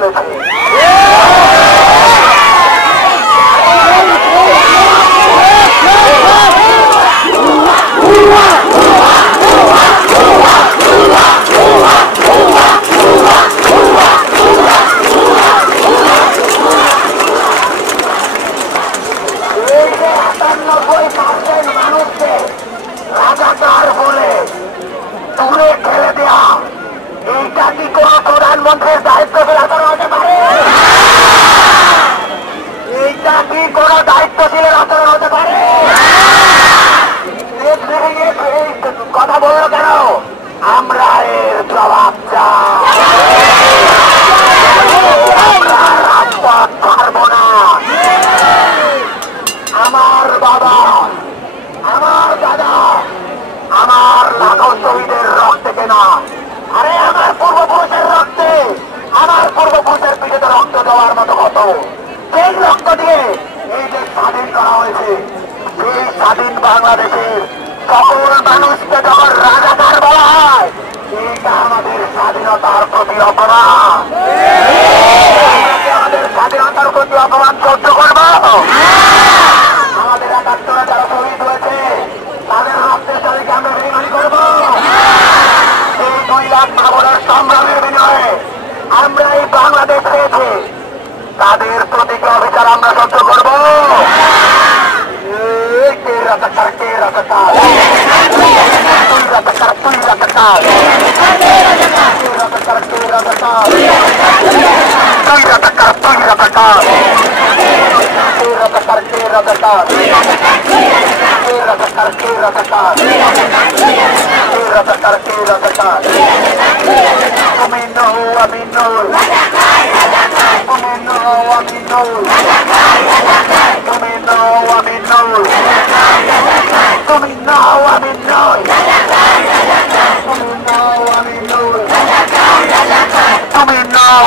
চলেছে। মানুষকে রাজাকার বলে দূরে ঠেলে দেয়া, এইটা কি কোন প্রধানমন্ত্রীর দায়িত্বশীল আচরণ হতে পারে? এইটা কি কোন দায়িত্বশীলের আচরণ হতে পারে? কথা বললো কেন? আমরা এর জবাব চাই। আমরা রাজপথ ছাড়বো না। আমার বাবা, আমার দাদা, আমার লাখো শহীদের রক্তে কেনা, আরে আমার পূর্বপুরুষের রক্তে, আমার পূর্বপুরুষের পিঠে তো রক্ত দেওয়ার মতো কত, সেই রক্ত দিয়ে এই দেশ স্বাধীন করা হয়েছে। সেই স্বাধীন বাংলাদেশের সকল মানুষকে যখন রাজাকার বলা হয়, এইটা আমাদের স্বাধীনতার প্রতি অপমান। আমাদের স্বাধীনতার প্রতি অপমান সহ্য করবো? আমাদের ৭১ যারা শহীদ হয়েছে তাদের রক্তের সাথে কি আমরা বেইমানি করবো? এই ২ লাখ মানবের সংগ্রামের বিনয়ে আমরা এই বাংলাদেশ পেয়েছি, তাদের প্রতি কি অবিচার আমরা সহ্য করবো? কে রাজাকার, কে রাজাকার, তুই রাজাকার, তুই রাজাকার, কে রাজাকার, কে রাজাকার, তুই রাজাকার, তুই রাজাকার, কে রাজাকার, কে রাজাকার, কে রাজাকার, কে রাজাকার, কে রাজাকার, কে রাজাকার, তুমি নও আমি নই, তুমি নও আমি নই, তুমি নও আমি নই, তুমি নও আমি নই, তুমি নও আমি নই, তুমি নও